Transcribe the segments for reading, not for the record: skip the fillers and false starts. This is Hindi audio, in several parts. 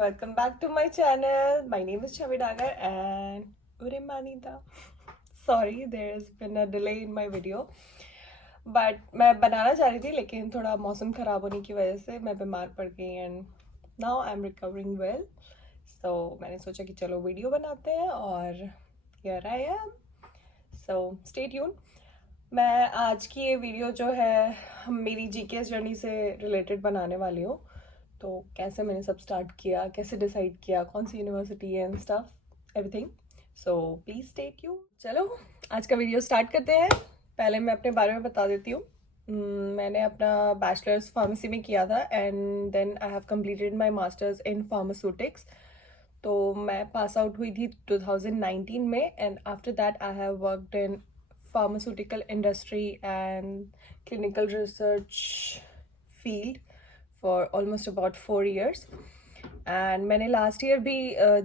welcome back to my channel. My name is Chavi Dagar and Ure Manita. Sorry, there has been a delay in my video. But मैं बनाना चाह रही थी लेकिन थोड़ा मौसम ख़राब होने की वजह से मैं बीमार पड़ गई and now I am recovering well. So मैंने सोचा कि चलो वीडियो बनाते हैं और here I am. So stay tuned. मैं आज की ये वीडियो जो है मेरी जीके जर्नी से रिलेटेड बनाने वाली हूँ. तो कैसे मैंने सब स्टार्ट किया, कैसे डिसाइड किया कौन सी यूनिवर्सिटी है and stuff everything. So please stay tune. चलो आज का वीडियो स्टार्ट करते हैं. पहले मैं अपने बारे में बता देती हूँ. मैंने अपना बैचलर्स फार्मेसी में किया था and then I have completed my masters in pharmaceutics. तो मैं पास आउट हुई थी 2019 में and after that I have worked in pharmaceutical industry and clinical research field for almost about 4 years. And मैंने लास्ट ईयर भी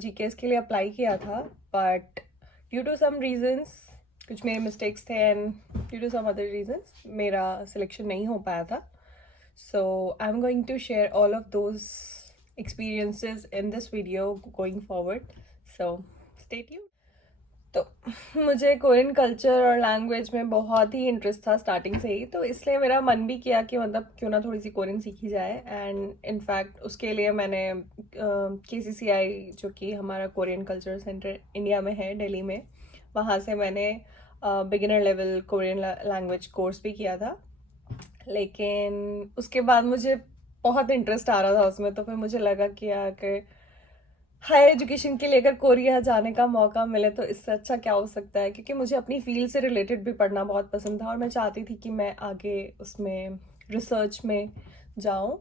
जीकेएस के लिए अप्लाई किया था but due to some reasons कुछ मेरे मिस्टेक्स थे and due to some other reasons मेरा सिलेक्शन नहीं हो पाया था. So I am going to share all of those experiences in this video going forward. So stay tuned. तो मुझे कोरियन कल्चर और लैंग्वेज में बहुत ही इंटरेस्ट था स्टार्टिंग से ही. तो इसलिए मेरा मन भी किया कि मतलब क्यों ना थोड़ी सी कोरियन सीखी जाए. एंड इनफैक्ट उसके लिए मैंने KCCI जो कि हमारा कोरियन कल्चर सेंटर इंडिया में है दिल्ली में, वहाँ से मैंने beginner level Korean language course भी किया था. लेकिन उसके बाद मुझे बहुत इंटरेस्ट आ रहा था उसमें. तो फिर मुझे लगा कि यार हायर एजुकेशन के लिए अगर कोरिया जाने का मौका मिले तो इससे अच्छा क्या हो सकता है, क्योंकि मुझे अपनी फील्ड से रिलेटेड भी पढ़ना बहुत पसंद था और मैं चाहती थी कि मैं आगे उसमें रिसर्च में जाऊं.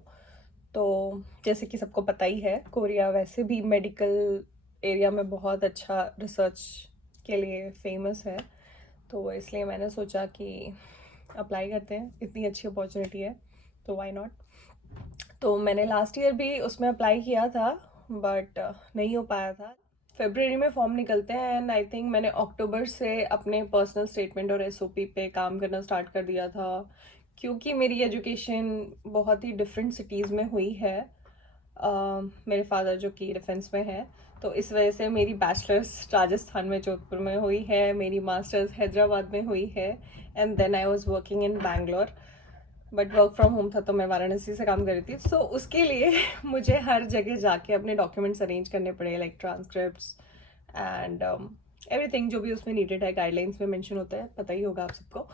तो जैसे कि सबको पता ही है कोरिया वैसे भी मेडिकल एरिया में बहुत अच्छा रिसर्च के लिए फेमस है. तो इसलिए मैंने सोचा कि अप्लाई करते हैं, इतनी अच्छी अपॉर्चुनिटी है तो व्हाई नॉट. तो मैंने लास्ट ईयर भी उसमें अप्लाई किया था बट नहीं हो पाया था. फेब्रुअरी में फॉर्म निकलते हैं एंड आई थिंक मैंने अक्टूबर से अपने पर्सनल स्टेटमेंट और SOP पे काम करना स्टार्ट कर दिया था, क्योंकि मेरी एजुकेशन बहुत ही डिफरेंट सिटीज़ में हुई है. मेरे फादर जो कि डिफेंस में है तो इस वजह से मेरी बैचलर्स राजस्थान में जोधपुर में हुई है, मेरी मास्टर्स हैदराबाद में हुई है and then I was working in Bangalore. But work from home था तो मैं वाराणसी से काम कर रही थी. सो उसके लिए मुझे हर जगह जाके अपने डॉक्यूमेंट्स अरेंज करने पड़े, लाइक ट्रांसक्रिप्ट्स एंड एवरीथिंग जो भी उसमें नीडेड है, गाइडलाइंस में मेंशन होता है, पता ही होगा आप सबको.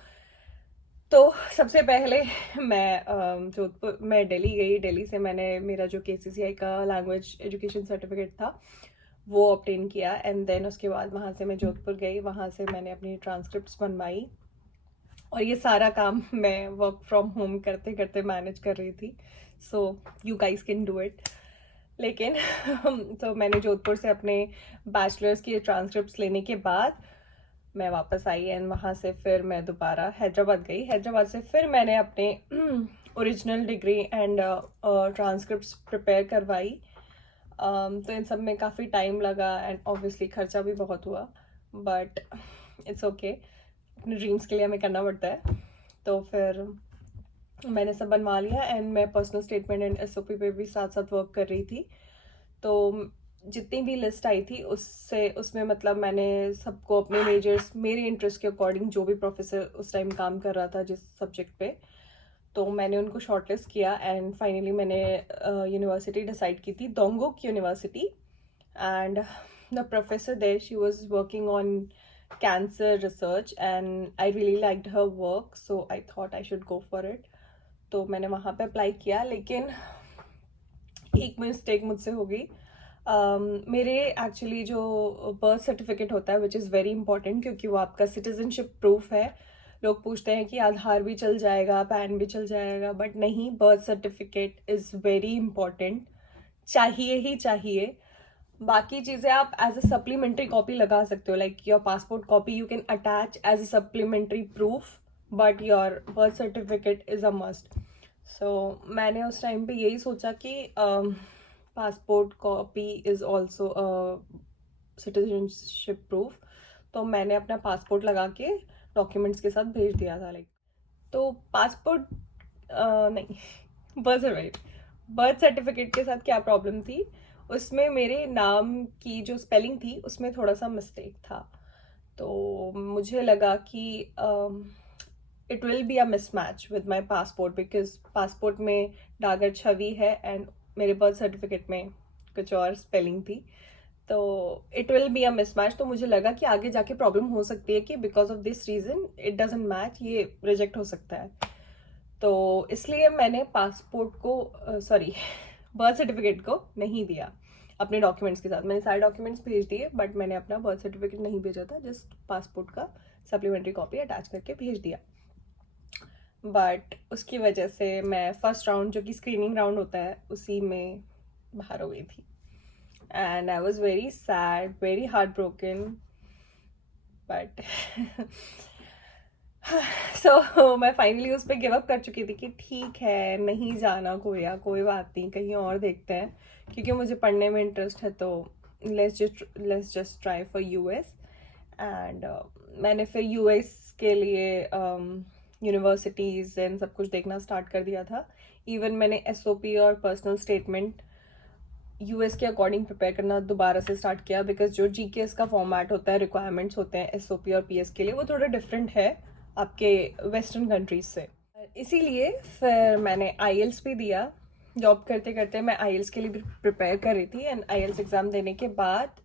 तो सबसे पहले मैं जोधपुर मैं दिल्ली गई. दिल्ली से मैंने मेरा जो KCCI का लैंग्वेज एजुकेशन सर्टिफिकेट था वो ऑब्टेन किया एंड देन उसके बाद वहाँ से मैं जोधपुर गई. वहाँ से मैंने अपनी ट्रांसक्रिप्ट्स बनवाई और ये सारा काम मैं वर्क फ्रॉम होम करते करते मैनेज कर रही थी. So you guys can do it. लेकिन तो मैंने जोधपुर से अपने बैचलर्स की ट्रांसक्रिप्ट्स लेने के बाद मैं वापस आई एंड वहाँ से फिर मैं दोबारा हैदराबाद गई. हैदराबाद से फिर मैंने अपने original degree and transcripts prepare करवाई. तो इन सब में काफ़ी टाइम लगा एंड ऑब्वियसली खर्चा भी बहुत हुआ बट इट्स ओके. अपने ड्रीम्स के लिए हमें करना पड़ता है. तो फिर मैंने सब बनवा लिया एंड मैं पर्सनल स्टेटमेंट एंड SOP पे भी साथ साथ वर्क कर रही थी. तो जितनी भी लिस्ट आई थी उसमें मतलब मैंने सबको अपने मेजर्स मेरे इंटरेस्ट के अकॉर्डिंग जो भी प्रोफेसर उस टाइम काम कर रहा था जिस सब्जेक्ट पे, तो मैंने उनको शॉर्टलिस्ट किया एंड फाइनली मैंने यूनिवर्सिटी डिसाइड की थी, Dongguk university. And the professor there she was working on cancer research and I really liked her work, so I thought I should go for it. तो मैंने वहाँ पे अप्लाई किया लेकिन एक मिस्टेक मुझसे हो गई. मेरे एक्चुअली जो बर्थ सर्टिफिकेट होता है विच इज़ वेरी इंपॉर्टेंट, क्योंकि वो आपका सिटीजनशिप प्रूफ है. लोग पूछते हैं कि आधार भी चल जाएगा, पैन भी चल जाएगा, बट नहीं, birth certificate is very important, चाहिए ही चाहिए. बाकी चीज़ें आप एज अ सप्लीमेंट्री कॉपी लगा सकते हो, like your passport copy you can attach as a supplementary proof but your birth certificate is a must. So मैंने उस टाइम पे यही सोचा कि passport copy is also citizenship proof. तो मैंने अपना पासपोर्ट लगा के डॉक्यूमेंट्स के साथ भेज दिया था. लाइक तो पासपोर्ट नहीं, बर्थ सर्टिफिकेट के साथ क्या प्रॉब्लम थी, उसमें मेरे नाम की जो स्पेलिंग थी उसमें थोड़ा सा मिस्टेक था। तो मुझे लगा कि it will be a mismatch with my passport, because passport में डागर छवि है एंड मेरे बर्थ सर्टिफिकेट में कुछ और स्पेलिंग थी। तो it will be a mismatch. तो मुझे लगा कि आगे जाके प्रॉब्लम हो सकती है कि because of this reason it doesn't match, ये रिजेक्ट हो सकता है। तो इसलिए मैंने पासपोर्ट को सॉरी बर्थ सर्टिफिकेट को नहीं दिया अपने डॉक्यूमेंट्स के साथ। मैंने सारे डॉक्यूमेंट्स भेज दिए बट मैंने अपना बर्थ सर्टिफिकेट नहीं भेजा था, जस्ट पासपोर्ट का सप्लीमेंट्री कॉपी अटैच करके भेज दिया। बट उसकी वजह से मैं फर्स्ट राउंड, जो कि स्क्रीनिंग राउंड होता है, उसी में बाहर हो गई थी। And I was very sad, very heart broken, but so मैं फाइनली उस पर गिव अप कर चुकी थी कि ठीक है, नहीं जाना कोरिया, कोई बात नहीं, कहीं और देखते हैं, क्योंकि मुझे पढ़ने में इंटरेस्ट है। तो let's just try for US. And मैंने फिर यूएस के लिए यूनिवर्सिटीज़ एंड सब कुछ देखना स्टार्ट कर दिया था। इवन मैंने एसओपी और पर्सनल स्टेटमेंट यूएस के अकॉर्डिंग प्रिपेयर करना दोबारा से स्टार्ट किया, बिकॉज जो जीकेएस का फॉर्मेट होता है, रिक्वायरमेंट्स होते हैं एसओपी और पीएस के लिए, वो थोड़ा डिफरेंट है आपके वेस्टर्न कंट्रीज से। इसीलिए फिर मैंने आईएल्स भी दिया। जॉब करते करते मैं आईएल्स के लिए भी प्रिपेयर कर रही थी एंड आईएल्स एग्ज़ाम देने के बाद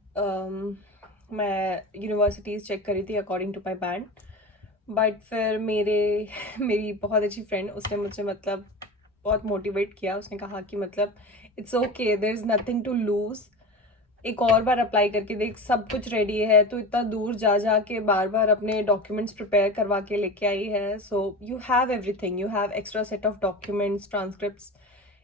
मैं यूनिवर्सिटीज़ चेक कर रही थी according to my band. But फिर मेरी बहुत अच्छी फ्रेंड, उसने मुझे मतलब बहुत मोटिवेट किया। उसने कहा कि मतलब it's okay, there is nothing to lose, एक और बार अप्लाई करके देख, सब कुछ रेडी है, तो इतना दूर जा जा के बार बार अपने डॉक्यूमेंट्स प्रिपेयर करवा के लेके आई है। So you have everything, you have extra set of documents, transcripts,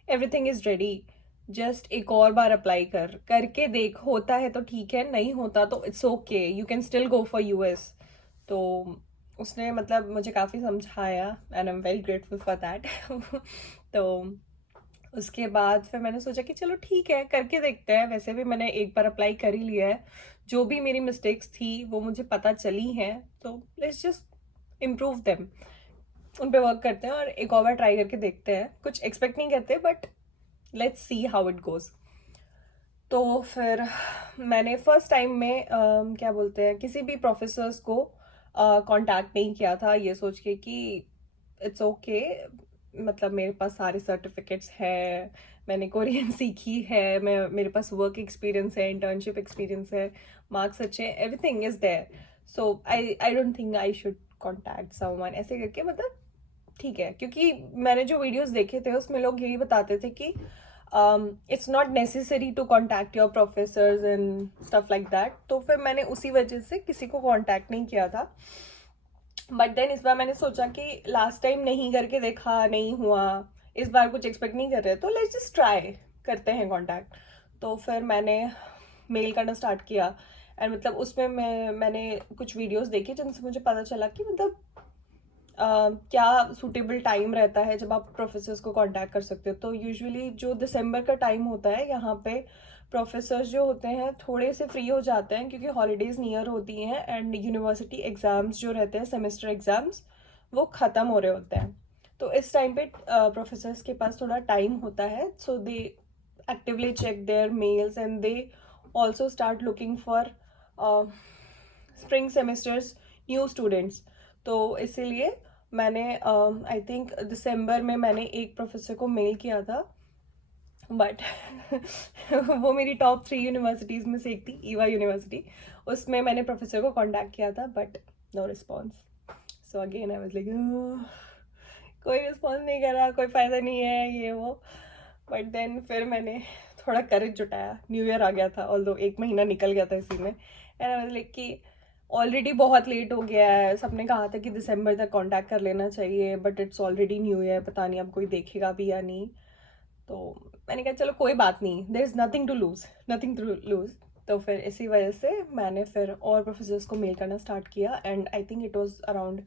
everything is ready. Just एक और बार अप्लाई करके देख, होता है तो ठीक है, नहीं होता तो it's okay, you can still go for US. तो उसने मतलब मुझे काफ़ी समझाया and I am very grateful for that. तो उसके बाद फिर मैंने सोचा कि चलो ठीक है, करके देखते हैं। वैसे भी मैंने एक बार अप्लाई कर ही लिया है, जो भी मेरी मिस्टेक्स थी वो मुझे पता चली हैं, तो लेट्स जस्ट इम्प्रूव देम, उन पे वर्क करते हैं और एक और बार ट्राई करके देखते हैं। कुछ एक्सपेक्ट नहीं करते but let's see how it goes. तो फिर मैंने फर्स्ट टाइम में क्या बोलते हैं, किसी भी प्रोफेसर्स को कांटेक्ट नहीं किया था, ये सोच के कि इट्स ओके, मतलब मेरे पास सारे सर्टिफिकेट्स हैं, मैंने कोरियन सीखी है, मेरे पास वर्क एक्सपीरियंस है, इंटर्नशिप एक्सपीरियंस है, मार्क्स अच्छे हैं, everything is there, so I don't think I should contact someone, ऐसे करके मतलब ठीक है। क्योंकि मैंने जो वीडियोस देखे थे उसमें लोग यही बताते थे कि it's not necessary to contact your professors and stuff like that. तो फिर मैंने उसी वजह से किसी को कॉन्टैक्ट नहीं किया था। बट देन इस बार मैंने सोचा कि लास्ट टाइम नहीं करके देखा, नहीं हुआ, इस बार कुछ एक्सपेक्ट नहीं कर रहे, तो लेट्स जस्ट ट्राई करते हैं कॉन्टैक्ट। तो फिर मैंने मेल करना स्टार्ट किया एंड मतलब उसमें मैंने कुछ वीडियोस देखे जिनसे मुझे पता चला कि मतलब क्या सूटेबल टाइम रहता है जब आप प्रोफेसर्स को कांटेक्ट कर सकते हो। तो यूजुअली जो दिसंबर का टाइम होता है, यहाँ पे प्रोफेसर्स जो होते हैं थोड़े से फ्री हो जाते हैं, क्योंकि हॉलीडेज नियर होती हैं एंड यूनिवर्सिटी एग्ज़ाम्स जो रहते हैं, सेमेस्टर एग्ज़ाम्स, वो ख़त्म हो रहे होते हैं। तो इस टाइम पे प्रोफेसर्स के पास थोड़ा टाइम होता है, so they actively check their mails and they also start looking for spring semesters new students. तो इसीलिए मैंने आई थिंक दिसंबर में मैंने एक प्रोफेसर को मेल किया था, बट वो मेरी टॉप 3 यूनिवर्सिटीज़ में से एक थी, ईवा यूनिवर्सिटी। उसमें मैंने प्रोफेसर को कांटेक्ट किया था but no response. So again I was like कोई रिस्पॉन्स नहीं कर रहा, कोई फ़ायदा नहीं है, ये वो। बट देन फिर मैंने थोड़ा करेज जुटाया, न्यू ईयर आ गया था, ऑल्दो एक महीना निकल गया था इसी में, एंड आई वाज लाइक कि ऑलरेडी बहुत लेट हो गया है, सबने कहा था कि दिसंबर तक कांटेक्ट कर लेना चाहिए, but it's already knew year, पता नहीं अब कोई देखेगा भी या नहीं। तो मैंने कहा चलो कोई बात नहीं, there is nothing to lose, nothing to lose. तो फिर इसी वजह से मैंने फिर और प्रोफेसर्स को मेल करना स्टार्ट किया and I think it was around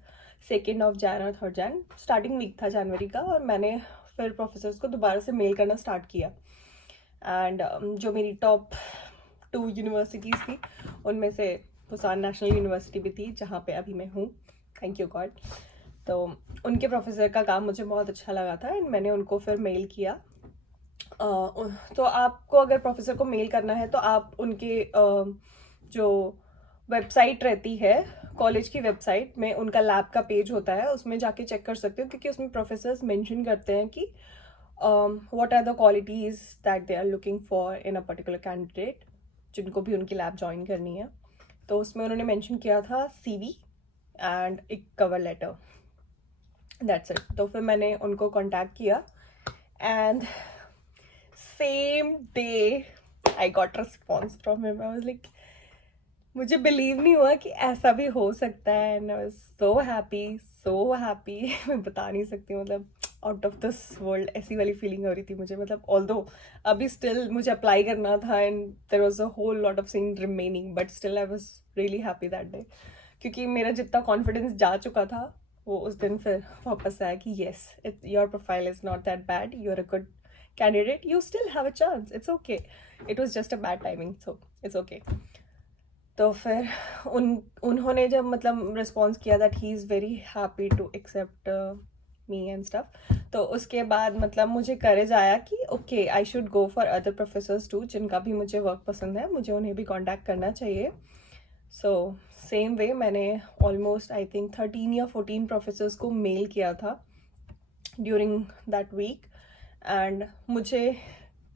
2 of Jain और 3 जैन, स्टार्टिंग वीक था जनवरी का, और मैंने फिर प्रोफेसर्स को दोबारा से मेल करना स्टार्ट किया। एंड जो मेरी टॉप 2 यूनिवर्सिटीज़ थी उनमें से पुसान नेशनल यूनिवर्सिटी भी थी, जहाँ पे अभी मैं हूँ, थैंक यू गॉड। तो उनके प्रोफेसर का काम मुझे बहुत अच्छा लगा था एंड मैंने उनको फिर मेल किया तो आपको अगर प्रोफेसर को मेल करना है तो आप उनके जो वेबसाइट रहती है कॉलेज की वेबसाइट में, उनका लैब का पेज होता है, उसमें जाके चेक कर सकते हो, क्योंकि उसमें प्रोफेसर्स मेंशन करते हैं कि what are the qualities that they are looking for in a particular candidate जिनको भी उनकी लैब ज्वाइन करनी है। तो उसमें उन्होंने मेंशन किया था CV एंड एक कवर लेटर, दैट्स इट। तो फिर मैंने उनको कांटेक्ट किया and same day I got response from him. I was like, मुझे बिलीव नहीं हुआ कि ऐसा भी हो सकता है, and I was so happy मैं बता नहीं सकती, मतलब आउट ऑफ दिस वर्ल्ड ऐसी वाली फीलिंग हो रही थी मुझे। मतलब ऑल्दो अभी स्टिल मुझे अप्लाई करना था and there was a whole lot of thing remaining, but still I was really happy that day, क्योंकि मेरा जितना कॉन्फिडेंस जा चुका था वो उस दिन फिर वापस आया कि yes, your profile is not that bad, you are a good candidate, you still have a chance, it's okay, it was just a bad timing, so it's okay। तो फिर उन्होंने जब मतलब रिस्पॉन्स किया that he is very happy to accept me and stuff, तो उसके बाद मतलब मुझे करेज आया कि okay I should go for other professors too, जिनका भी मुझे वर्क पसंद है, मुझे उन्हें भी कांटेक्ट करना चाहिए। सो सेम वे मैंने ऑलमोस्ट आई थिंक 13 या 14 प्रोफेसर्स को मेल किया था ड्यूरिंग दैट वीक, एंड मुझे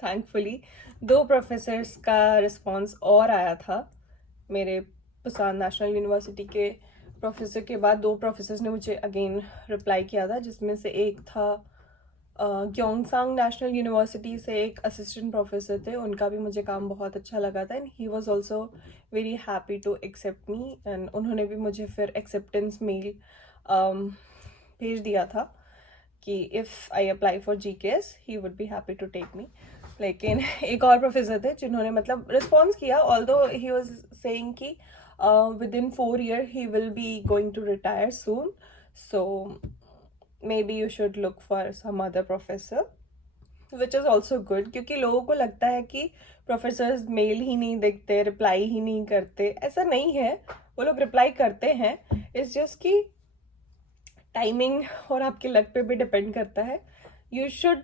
थैंकफुली 2 प्रोफेसर्स का रिस्पॉन्स और आया था। मेरे पुसान नेशनल यूनिवर्सिटी के प्रोफेसर के बाद 2 प्रोफेसर्स ने मुझे अगेन रिप्लाई किया था, जिसमें से एक था ग्योंगसांग नेशनल यूनिवर्सिटी से एक असिस्टेंट प्रोफेसर थे, उनका भी मुझे काम बहुत अच्छा लगा था and he was also very happy to accept me, and उन्होंने भी मुझे फिर एक्सेप्टेंस मेल भेज दिया था कि if I apply for GKS he would be happy to take me. लेकिन एक और प्रोफेसर थे जिन्होंने मतलब रिस्पॉन्स किया, ऑल्दो ही वाज सेइंग कि within 4 years he will be going to retire soon, so maybe you should look for some other professor, which is also good, क्योंकि लोगों को लगता है कि प्रोफेसर्स मेल ही नहीं देखते, रिप्लाई ही नहीं करते। ऐसा नहीं है, वो लोग रिप्लाई करते हैं, इट्स जस्ट कि टाइमिंग और आपके लक पे भी डिपेंड करता है। You should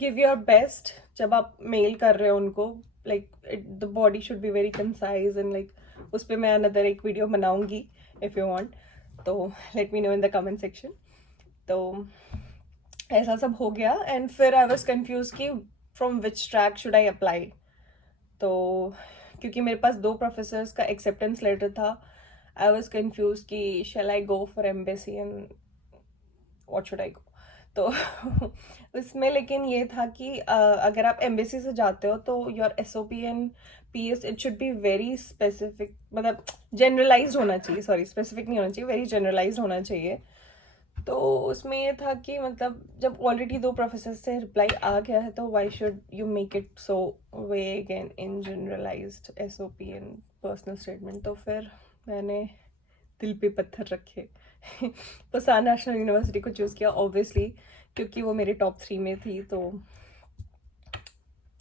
give your best जब आप मेल कर रहे हो उनको, like the body should be very concise and like, उस पर मैं अनदर एक वीडियो बनाऊंगी इफ़ यू वांट, तो let me know in the comment section. तो ऐसा सब हो गया एंड फिर आई वॉज कन्फ्यूज कि from which track should I apply. तो क्योंकि मेरे पास 2 प्रोफेसर्स का एक्सेप्टेंस लेटर था, आई वॉज कन्फ्यूज कि shall I go for embassy and what should I go. तो उसमें लेकिन ये था कि अगर आप एम्बेसी से जाते हो तो your SOP and PS it should be very specific, मतलब जनरलाइज्ड होना चाहिए, सॉरी स्पेसिफिक नहीं होना चाहिए, वेरी जनरलाइज्ड होना चाहिए। तो उसमें ये था कि मतलब जब ऑलरेडी 2 प्रोफेसर से रिप्लाई आ गया है तो why should you make it so vague and in generalized SOP and personal statement. तो फिर मैंने दिल पे पत्थर रखे पुसान नेशनल यूनिवर्सिटी को चूज़ किया ऑब्वियसली, क्योंकि वो मेरे टॉप 3 में थी। तो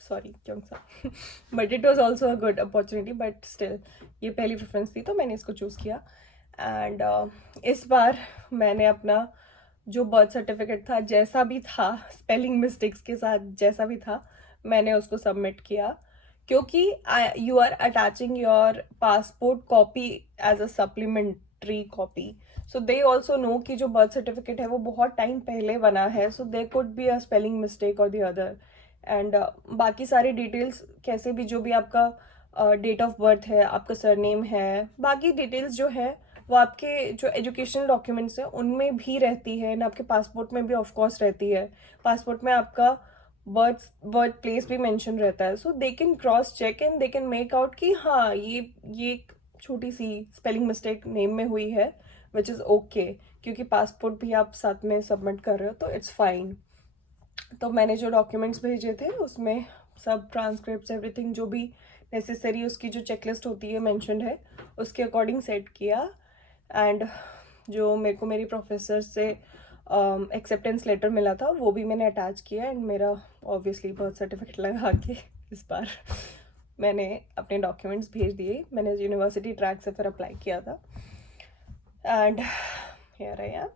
सॉरी क्योंकि but it was also a good opportunity, but still ये पहली प्रेफरेंस थी तो मैंने इसको चूज़ किया। एंड इस बार मैंने अपना जो बर्थ सर्टिफिकेट था जैसा भी था, स्पेलिंग मिस्टेक्स के साथ जैसा भी था, मैंने उसको सबमिट किया, क्योंकि you are attaching your passport copy as a supplementary copy, so they also know कि जो बर्थ सर्टिफिकेट है वो बहुत टाइम पहले बना है, so they could be a spelling mistake और द अदर, एंड बाकी सारी डिटेल्स कैसे भी, जो भी आपका डेट ऑफ बर्थ है, आपका सरनेम है, बाकी डिटेल्स जो है वो आपके जो एजुकेशनल डॉक्यूमेंट्स हैं उनमें भी रहती है, एंड आपके पासपोर्ट में भी ऑफ कोर्स रहती है। पासपोर्ट में आपका बर्थ प्लेस भी मेंशन रहता है, so they can cross check and they can make out कि हाँ ये एक छोटी सी स्पेलिंग मिस्टेक नेम में हुई है, विच इज़ ओके, क्योंकि पासपोर्ट भी आप साथ में सबमिट कर रहे हो तो इट्स फाइन। तो मैंने जो डॉक्यूमेंट्स भेजे थे उसमें सब ट्रांसक्रिप्ट एवरीथिंग जो भी नेसेसरी उसकी जो चेकलिस्ट होती है मेंशन्ड है, उसके अकॉर्डिंग सेट किया, एंड जो मेरे को मेरी प्रोफेसर से एक्सेप्टेंस लेटर मिला था वो भी मैंने अटैच किया, एंड मेरा ऑब्वियसली बर्थ सर्टिफिकेट लगा के इस बार मैंने अपने डॉक्यूमेंट्स भेज दिए। मैंने यूनिवर्सिटी ट्रैक से फिर अप्लाई किया था, and here I am.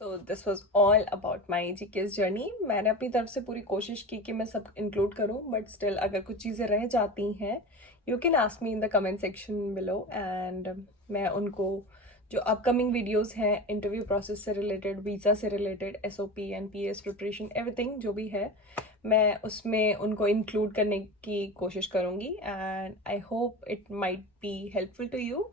So this was all about my GKS journey. मैंने अपनी तरफ से पूरी कोशिश की कि मैं सब इंक्लूड करूं, बट स्टिल अगर कुछ चीज़ें रह जाती हैं you can ask me in the comment section below, and मैं उनको जो अपकमिंग वीडियोस हैं इंटरव्यू प्रोसेस से रिलेटेड, वीज़ा से related, SOP NPS preparation everything जो भी है, मैं उसमें उनको इंक्लूड करने की कोशिश करूँगी, and I hope it might be helpful to you.